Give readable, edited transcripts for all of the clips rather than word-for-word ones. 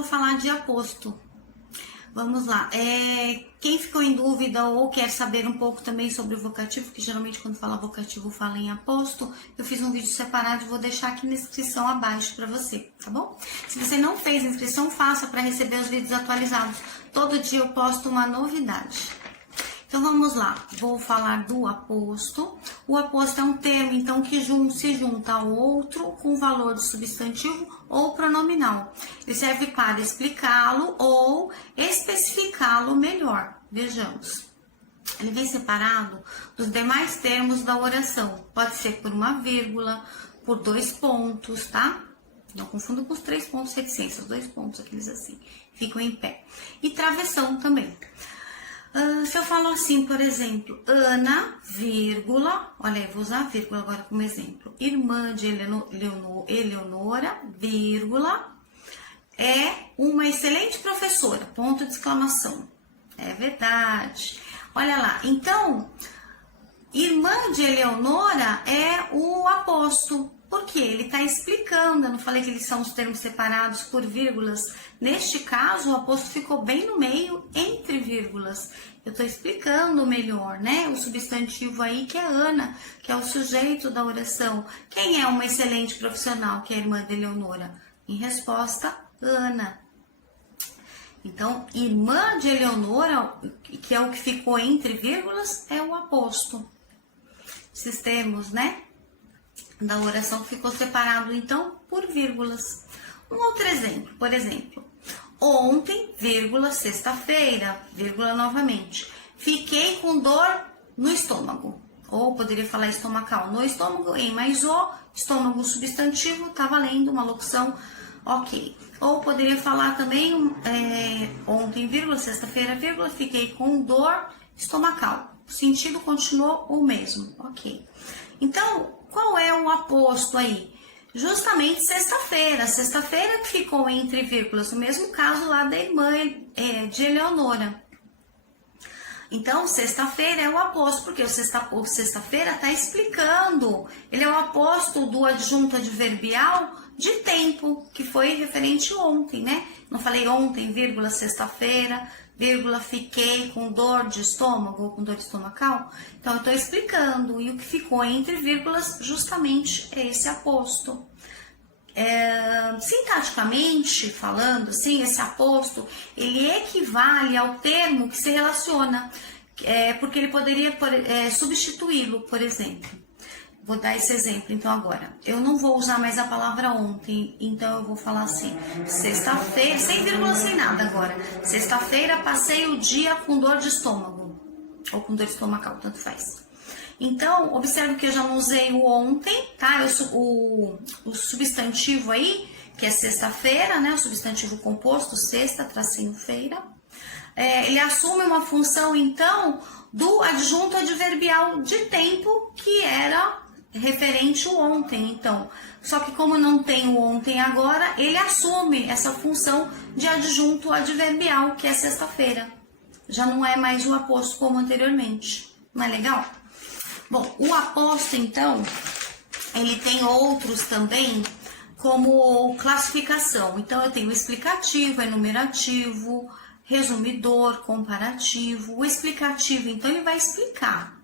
vou falar de aposto. Vamos lá. Quem ficou em dúvida ou quer saber um pouco também sobre o vocativo, que geralmente quando fala vocativo fala em aposto, eu fiz um vídeo separado e vou deixar aqui na descrição abaixo para você, tá bom? Se você não fez inscrição, faça para receber os vídeos atualizados. Todo dia eu posto uma novidade. Então vamos lá, vou falar do aposto. O aposto é um termo, então, que se junta a outro com valor de substantivo ou pronominal. Ele serve para explicá-lo ou especificá-lo melhor. Vejamos. Ele vem separado dos demais termos da oração. Pode ser por uma vírgula, por 2 pontos, tá? Não confunda com os 3 pontos reticências, 2 pontos, aqueles assim, ficam em pé. E travessão também. Se eu falo assim, por exemplo, Ana, vírgula, olha aí, vou usar a vírgula agora como exemplo. Irmã de Eleonora, vírgula, é uma excelente professora, ponto de exclamação. É verdade. Olha lá, então, irmã de Eleonora é o aposto. Por quê? Ele está explicando, eu não falei que eles são os termos separados por vírgulas. Neste caso, o aposto ficou bem no meio, entre vírgulas. Eu estou explicando melhor, né? O substantivo aí que é Ana, que é o sujeito da oração. Quem é uma excelente profissional, que é a irmã de Eleonora? Em resposta, Ana. Então, irmã de Eleonora, que é o que ficou entre vírgulas, é o aposto. Esses termos, né? Da oração ficou separado, então, por vírgulas. Um outro exemplo, por exemplo, ontem, vírgula, sexta-feira, vírgula, novamente, fiquei com dor no estômago. Ou poderia falar estomacal no estômago, mais o, estômago substantivo, tá valendo uma locução, ok. Ou poderia falar também, ontem, vírgula, sexta-feira, vírgula, fiquei com dor estomacal. O sentido continuou o mesmo, ok. Então, qual é o aposto aí? Justamente sexta-feira. Sexta-feira que ficou entre vírgulas. No mesmo caso lá da irmã de Eleonora. Então, sexta-feira é o aposto. Porque o sexta-feira está explicando. Ele é o aposto do adjunto adverbial de tempo. Que foi referente ontem, né? Não falei ontem, vírgula, sexta-feira, vírgula, fiquei com dor de estômago ou com dor estomacal. Então, eu estou explicando. E o que ficou entre vírgulas, justamente, é esse aposto. Sintaticamente falando, assim, esse aposto, ele equivale ao termo que se relaciona. Porque ele poderia substituí-lo, por exemplo. Vou dar esse exemplo, então, agora. Eu não vou usar mais a palavra ontem, então eu vou falar assim, sexta-feira, sem vírgula, sem nada agora. Sexta-feira, passei o dia com dor de estômago, ou com dor estomacal, tanto faz. Então, observe que eu já não usei o ontem, tá? O substantivo aí, que é sexta-feira, né? O substantivo composto, sexta, tracinho, feira. Ele assume uma função, então, do adjunto adverbial de tempo, que era referente ao ontem, então. Só que como não tem o ontem agora, ele assume essa função de adjunto adverbial, que é sexta-feira. Já não é mais o aposto como anteriormente. Não é legal? Bom, o aposto, então, ele tem outros também como classificação. Então, eu tenho o explicativo, enumerativo, resumidor, comparativo. O explicativo, então, ele vai explicar.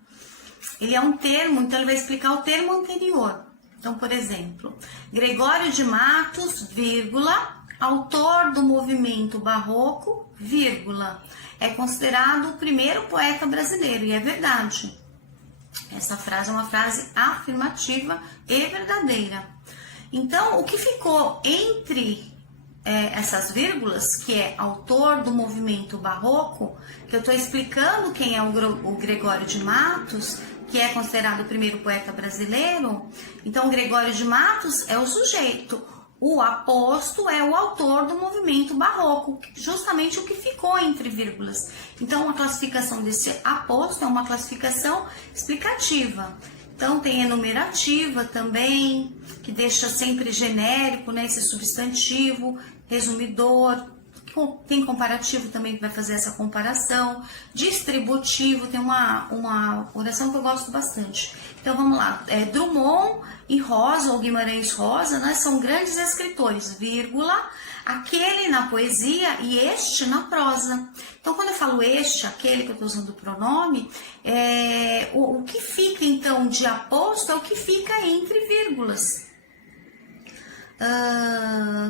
Ele é um termo, então ele vai explicar o termo anterior. Então, por exemplo, Gregório de Matos, vírgula, autor do movimento barroco, vírgula, é considerado o primeiro poeta brasileiro, e é verdade. Essa frase é uma frase afirmativa e verdadeira. Então, o que ficou entre essas vírgulas, que é autor do movimento barroco, que eu estou explicando quem é o Gregório de Matos, que é considerado o primeiro poeta brasileiro. Então, o Gregório de Matos é o sujeito. O aposto é o autor do movimento barroco, justamente o que ficou entre vírgulas. Então, a classificação desse aposto é uma classificação explicativa. Então, tem enumerativa também, que deixa sempre genérico, né, esse substantivo, resumidor. Tem comparativo também, que vai fazer essa comparação. Distributivo, tem uma oração que eu gosto bastante. Então, vamos lá. Drummond e Rosa, ou Guimarães Rosa, né, são grandes escritores, vírgula. aquele na poesia e este na prosa. Então, quando eu falo este, aquele que eu estou usando o pronome, o que fica então de aposto é o que fica entre vírgulas.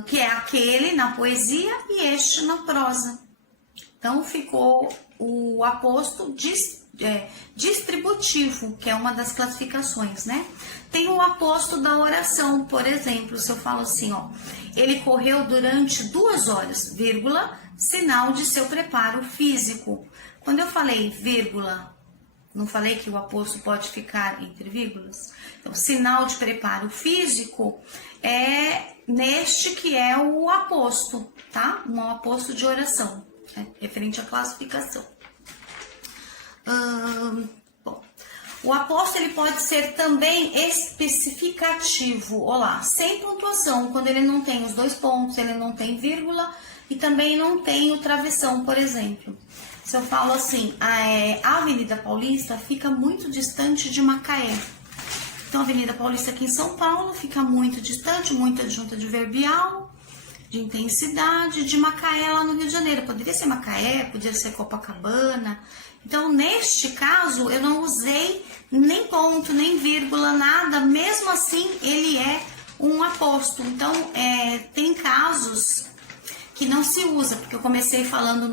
Que é aquele na poesia e este na prosa. Então, ficou o aposto distributivo, que é uma das classificações, né? Tem o aposto da oração, por exemplo, se eu falo assim, ó, ele correu durante 2 horas, vírgula, sinal de seu preparo físico. Quando eu falei vírgula, não falei que o aposto pode ficar entre vírgulas? Então, sinal de preparo físico é neste que é o aposto, tá? Um aposto de oração, referente à classificação. Bom, o aposto ele pode ser também especificativo, olá, sem pontuação, quando ele não tem os 2 pontos, ele não tem vírgula e também não tem o travessão, por exemplo. Se eu falo assim, a Avenida Paulista fica muito distante de Macaé. Então, a Avenida Paulista aqui em São Paulo fica muito distante, muito adjunta adverbial, de intensidade, de Macaé lá no Rio de Janeiro. Poderia ser Macaé, poderia ser Copacabana. Então, neste caso, eu não usei nem ponto, nem vírgula, nada. Mesmo assim, ele é um aposto. Então, tem casos que não se usa, porque eu comecei falando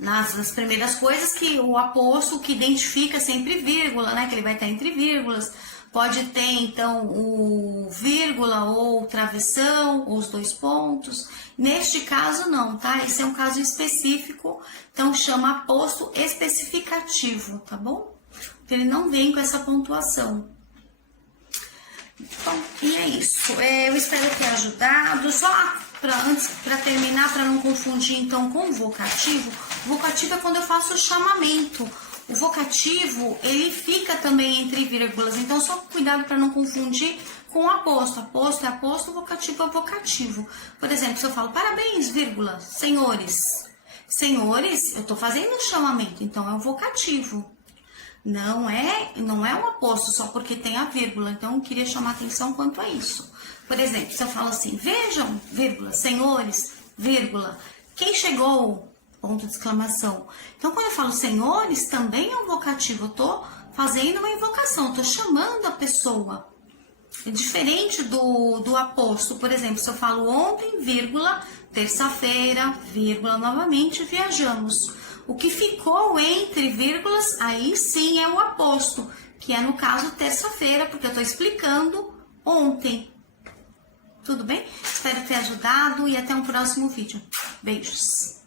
nas primeiras coisas que o aposto que identifica sempre vírgula, né? Que ele vai estar entre vírgulas. Pode ter, então, o vírgula ou travessão, ou os 2 pontos. Neste caso, não, tá? Esse é um caso específico, então chama aposto especificativo, tá bom? Então, ele não vem com essa pontuação. Bom, e é isso. Eu espero ter ajudado. Só para terminar, para não confundir, então, com o vocativo. O vocativo é quando eu faço o chamamento. O vocativo, ele fica também entre vírgulas, então só cuidado para não confundir com o aposto. Aposto é aposto, vocativo é vocativo. Por exemplo, se eu falo parabéns, vírgula, senhores. Senhores, eu estou fazendo um chamamento, então é um vocativo. Não é um aposto só porque tem a vírgula, então eu queria chamar atenção quanto a isso. Por exemplo, se eu falo assim, vejam, vírgula, senhores, vírgula, quem chegou? Ponto de exclamação. Então, quando eu falo senhores, também é um vocativo. Eu tô fazendo uma invocação, eu tô chamando a pessoa. É diferente do aposto. Por exemplo, se eu falo ontem, vírgula, terça-feira, vírgula, novamente, viajamos. O que ficou entre vírgulas, aí sim é o aposto, que é no caso terça-feira, porque eu tô explicando ontem. Tudo bem? Espero ter ajudado e até um próximo vídeo. Beijos!